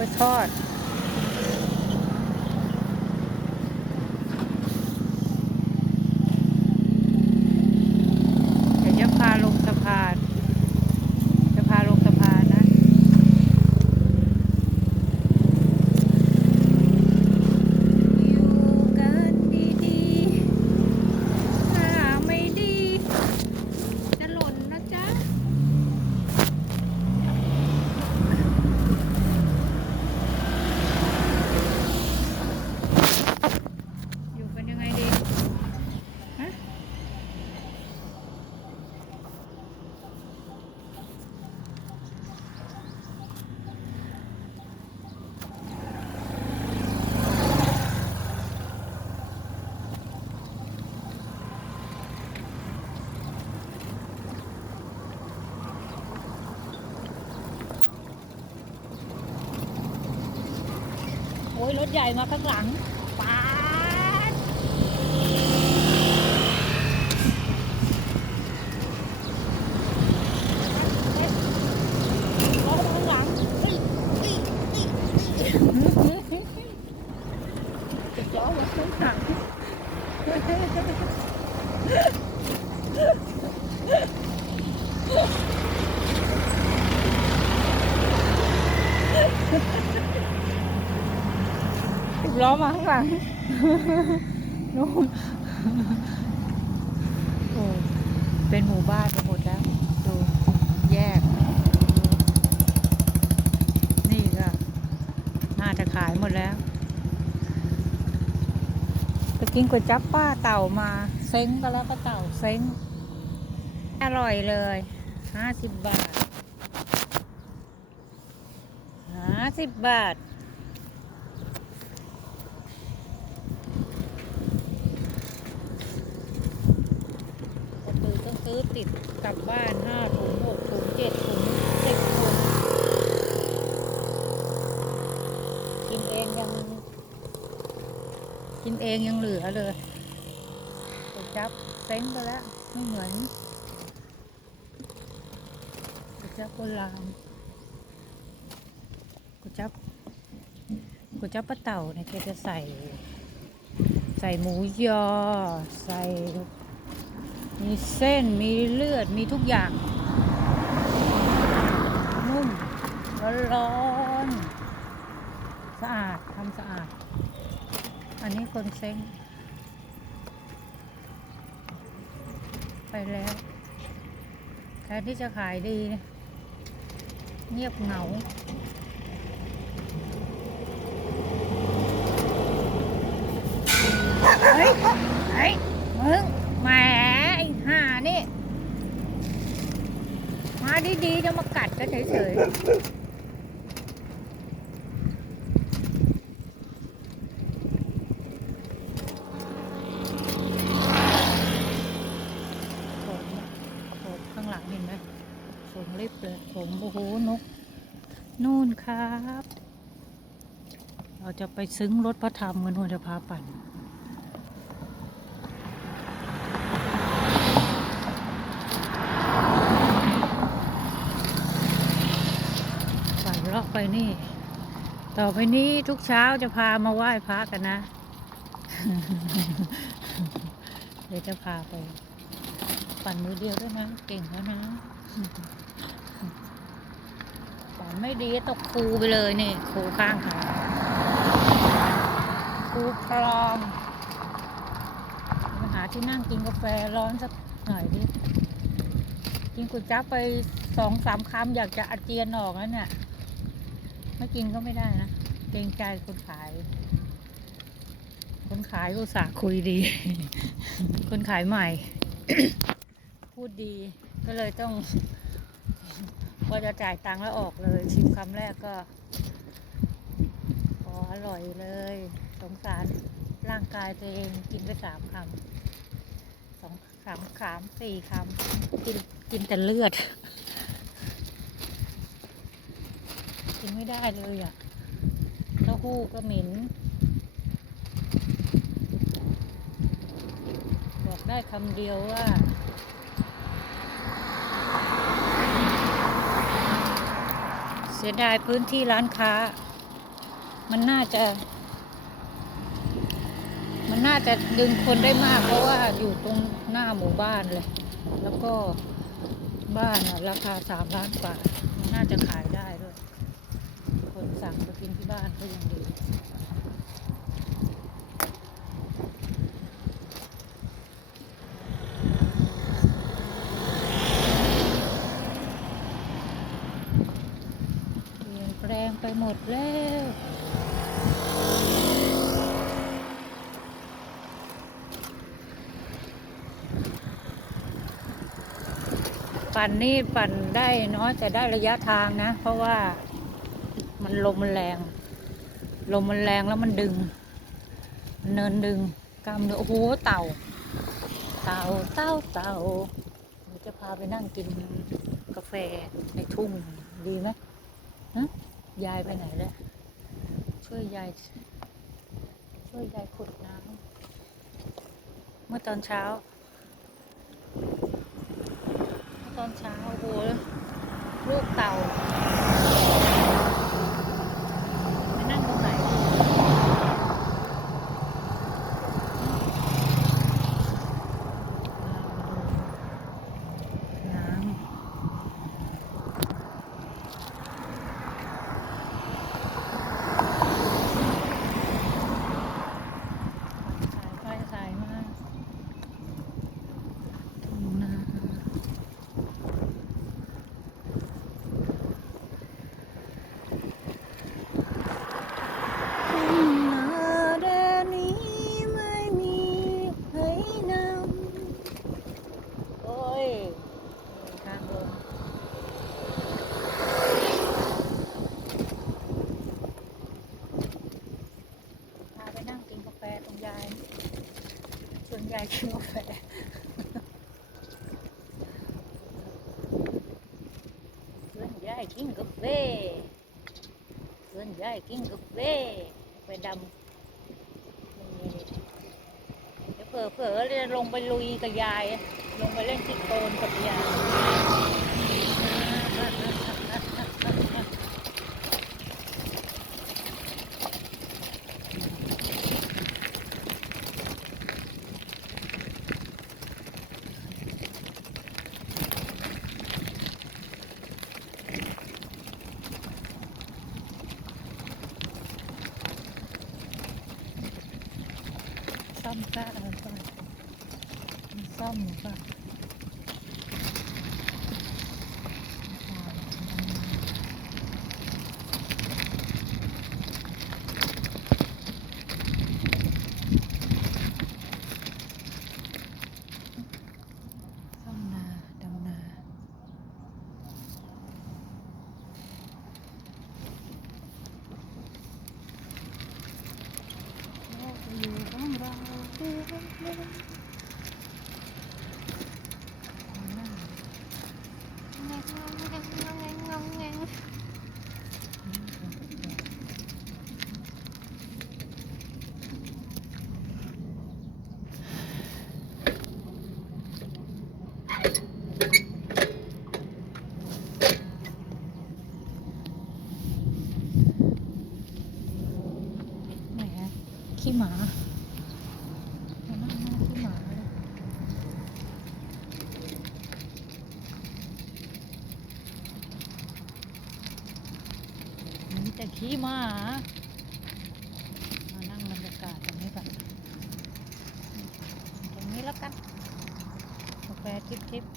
ล้วยทอด เดี๋ยวจะพาลงสะพาน จะพาลงสะพานนะ อยู่กันดีๆ ถ้าไม่ดี จะหล่นนะจ๊ะ อยู่กันยังไงดี ฮะ โอ้ยรถใหญ่มาข้างหลังป๊าดล้อมาข้างหลังอีอีอีอีติดล้อมาข้างหลัง ล้อมาข้างหลังนู่นโอ้เป็นหมู่บ้านไปหมดแล้ว ดูแยก นี่ก็ น่าจะขายหมดแล้วไปกินก๋วยจั๊บป้าเต่ามา เซ้งก็แล้วป้าเต่าเซ้ง อร่อยเลยห้าสิบบาทห้าสิบบาท ก็คือต้อง ซื้อติดกลับบ้านห้าถุงหกถุงเจ็ดถุงสิบถุงกินเองยัง กินเองยังเหลือเลยไปจับเซ้งไปแล้วไม่เหมือนไปจับโบราณกูจับกูจับปลาเต่าเนี่ยจะใส่ ใส่หมูยอ ใส่ มีเส้น มีเลือด มีทุกอย่าง นุ่มร้อนสะอาดทำสะอาด อันนี้คนเซ้ง ไปแล้วแทนที่จะขายดีเนี่ยเงียบเหงาเฮ้ยเฮ้ยมึงแหมไอ้ห่านี่ มาดีๆจะมากัดกันเฉยๆผมผมข้างหลังเห็นไหมผมรีบเลยผมโอ้โหนกนู่นครับ เราจะไปซึ้งรถพระธรรมกันนู่นจะพาปั่น ปั่ ไปนี่ ต่อไปนี้ทุกเช้าจะพามาไหว้พระกันนะ เดี๋ยวจะพาไป ปั่นมือเดียวด้วยนะ เก่งแล้วนะปั่นไม่ดีตกคูไปเลยนี่ คูข้างขาคูคลองมาหาที่นั่งกินกาแฟร้อนสักหน่อยดิกินก๋วยจั๊บไปสองสามคำอยากจะอาเจียนออกแล้วเนี่ย ไม่กินก็ไม่ได้นะเกรงใจคนขาย คนขายอุตส่าห์คุยดี คนขายใหม่ พูดดีก็เลยต้องพอจะจ่ายตังค์แล้วออกเลยชิมคำแรกก็พออร่อยเลย สงสารร่างกายตัวเองกินไปสามคำสองสามคำสี่คำกินกินแต่เลือด กิน ไม่ได้เลยอะเต้าหู้ก็เหม็น บอกได้คำเดียวว่าเสียดายพื้นที่ร้านค้า มันน่าจะ มันน่าจะดึงคนได้มาก เพราะว่าอยู่ตรงหน้าหมู่บ้านเลย แล้วก็บ้านราคาสามล้านกว่า มันน่าจะขายได้ด้วย คนสั่งไปกินที่บ้านก็ยังดีเปลี่ยนแปลงไปหมดแล้วปั่นนี่ปั่นได้น้อยแต่ได้ระยะทางนะ เพราะว่า มันลมมันแรง ลมมันแรงแล้วมันดึง เนินดึงกล้ามเนื้อโอ้โหเต่า เต่าเต่าเต่าวจะพาไปนั่งกินกาแฟในทุ่งดีไหมฮะยายไปไหนแล้วช่วยยายช่วยยายขุดน้ำเมื่อตอนเช้า เมื่อตอนเช้าโอ้โหลูกเต่าไปนั่งตรงไหนดีน้ำ สายไฟสายมากทุ่งนาทุ่งนาแดนนี้ไม่มีให้นำโอ้ยนี่ทางลงพาไปนั่งกินกาแฟตรงยาย ส่วนใหญ่กินกาแฟ ส่วนใหญ่กินกาแฟส่อนใหญ่กินกาแฟกาแฟดำนี่เดี๋ยวเผลอเผลอจะลงไปลุยกับยาย ลงไปเล่นที่โคลนกับยาย ซ่อมก็เออก่อนมันซ่อมหรือเปล่าซ่อมนาดำนาโลกอยู่ของเราเรื่อยไหนฮะขี้หมามานั่งหน้าขี้หมาเลย มีแต่ขี้มามานั่งบรรยากาศตรงนี้ก่อนตรงนี้แล้วกันกาแฟทิพย์